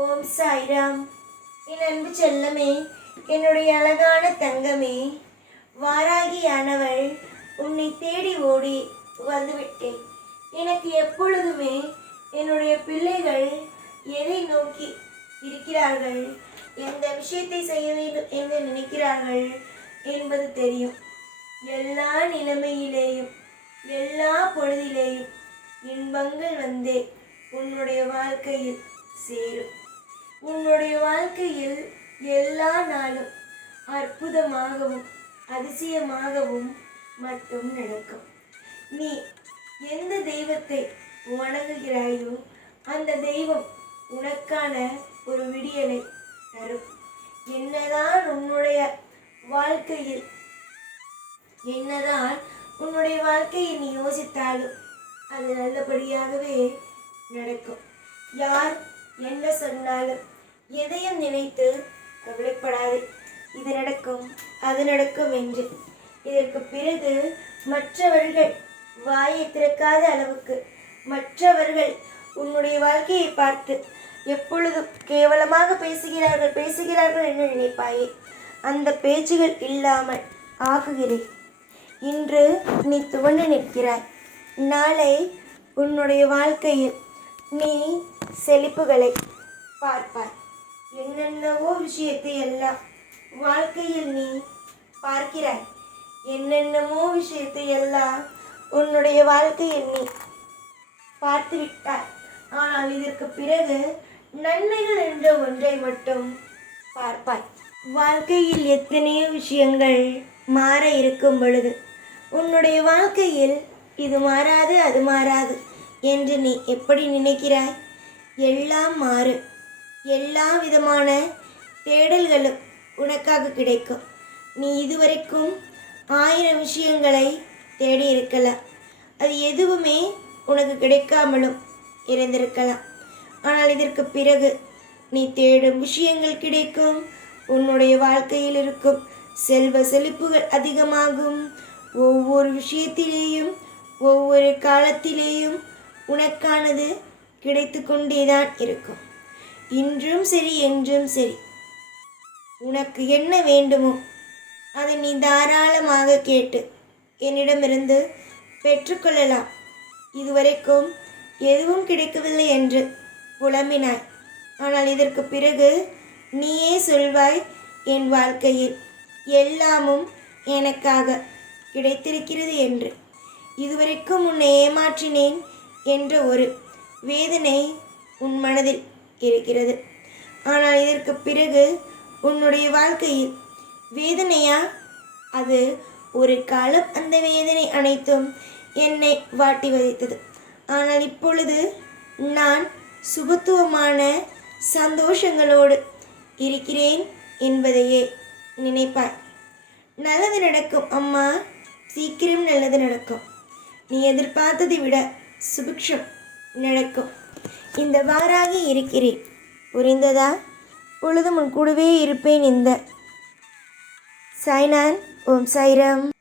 ஓம் சாய்ராம். என் அன்பு செல்லமே என்னுடைய அழகான தங்கமே வாராகியானவள் உன்னை தேடி ஓடி வந்துவிட்டேன். எனக்கு எப்பொழுதுமே என்னுடைய பிள்ளைகள் எதை நோக்கி இருக்கிறார்கள் எந்த விஷயத்தை செய்ய வேண்டும் என்று நினைக்கிறார்கள் என்பது தெரியும். எல்லா நிலைமையிலேயும் எல்லா பொழுதிலேயும் இன்பங்கள் வந்தே உன்னுடைய வாழ்க்கையில் சேரும். உன்னுடைய வாழ்க்கையில் எல்லா நாளும் அற்புதமாகவும் அதிசயமாகவும் மட்டும் நடக்கும். நீ எந்த தெய்வத்தை வணங்குகிறாயோ அந்த தெய்வம் உனக்கான ஒரு விடியலை தரும். என்னதான் உன்னுடைய வாழ்க்கையில் என்னதான் உன்னுடைய வாழ்க்கையை நீ யோசித்தாலும் அது நல்லபடியாகவே நடக்கும். யார் என்ன சொன்னாலும் எதையும் நினைத்து கவலைப்படாதே. இது நடக்கும் அது நடக்கும் என்று. இதற்கு பிறகு மற்றவர்கள் வாயை திறக்காத அளவுக்கு மற்றவர்கள் உன்னுடைய வாழ்க்கையை பார்த்து எப்பொழுதும் கேவலமாக பேசுகிறார்கள் பேசுகிறார்கள் என்று நினைப்பாயே. அந்த பேச்சுகள் இல்லாமல் ஆக்குகிறேன் இன்று நீ துவண்டு நிற்கிறாய். நாளை உன்னுடைய வாழ்க்கையில் நீ செழிப்புகளை பார்ப்பாய். என்னென்னவோ விஷயத்தை எல்லாம் வாழ்க்கையில் நீ பார்க்கிறாய். என்னென்னமோ விஷயத்தை எல்லாம் உன்னுடைய வாழ்க்கையில் நீ பார்த்து விட்டாய். ஆனால் இதற்கு பிறகு நன்மைகள் என்ற ஒன்றை மட்டும் பார்ப்பாய். வாழ்க்கையில் எத்தனையோ விஷயங்கள் மாற இருக்கும் பொழுது உன்னுடைய வாழ்க்கையில் இது மாறாது அது மாறாது என்று நீ எப்படி நினைக்கிறாய்? எல்லாம் மாறு. எல்லா விதமான தேடல்களும் உனக்காக கிடைக்கும். நீ இதுவரைக்கும் ஆயிரம் விஷயங்களை தேடி இருக்கலாம் அது எதுவுமே உனக்கு கிடைக்காமலும் இருந்திருக்கலாம். ஆனால் இதற்கு பிறகு நீ தேடும் விஷயங்கள் கிடைக்கும். உன்னுடைய வாழ்க்கையில் இருக்கும் செல்வ செழிப்புகள் அதிகமாகும். ஒவ்வொரு விஷயத்திலேயும் ஒவ்வொரு காலத்திலேயும் உனக்கானது கிடைத்து கொண்டேதான் இருக்கும். இன்றும் சரி என்றும் சரி. உனக்கு என்ன வேண்டுமோ அதை நீ தாராளமாக கேட்டு என்னிடமிருந்து பெற்றுக்கொள்ளலாம் இதுவரைக்கும் எதுவும் கிடைக்கவில்லை என்று புலம்பினாய். ஆனால் இதற்கு பிறகு நீயே சொல்வாய் என் வாழ்க்கையில் எல்லாமும் எனக்காக கிடைத்திருக்கிறது என்று. இதுவரைக்கும் உன்னை ஏமாற்றினேன் என்ற ஒரு வேதனை உன் மனதில் இருக்கிறது. ஆனால் இதற்கு பிறகு உன்னுடைய வாழ்க்கையில் வேதனையா? அது ஒரு காலம் அந்த வேதனை அனைத்தும் என்னை வாட்டி வதைத்தது. ஆனால் இப்பொழுது நான் சுபத்துவமான சந்தோஷங்களோடு இருக்கிறேன் என்பதையே நினைப்பாய். நல்லது நடக்கும் அம்மா. சீக்கிரம் நல்லது நடக்கும். நீ எதிர்பார்த்ததை விட சுபிக்ஷம் நடக்கும். இந்த வாராகி இருக்கிறேன். புரிந்ததா? பொழுதும் உன் கூடவே இருப்பேன் இந்த. சாய்நான் ஓம் சாய்ராம்.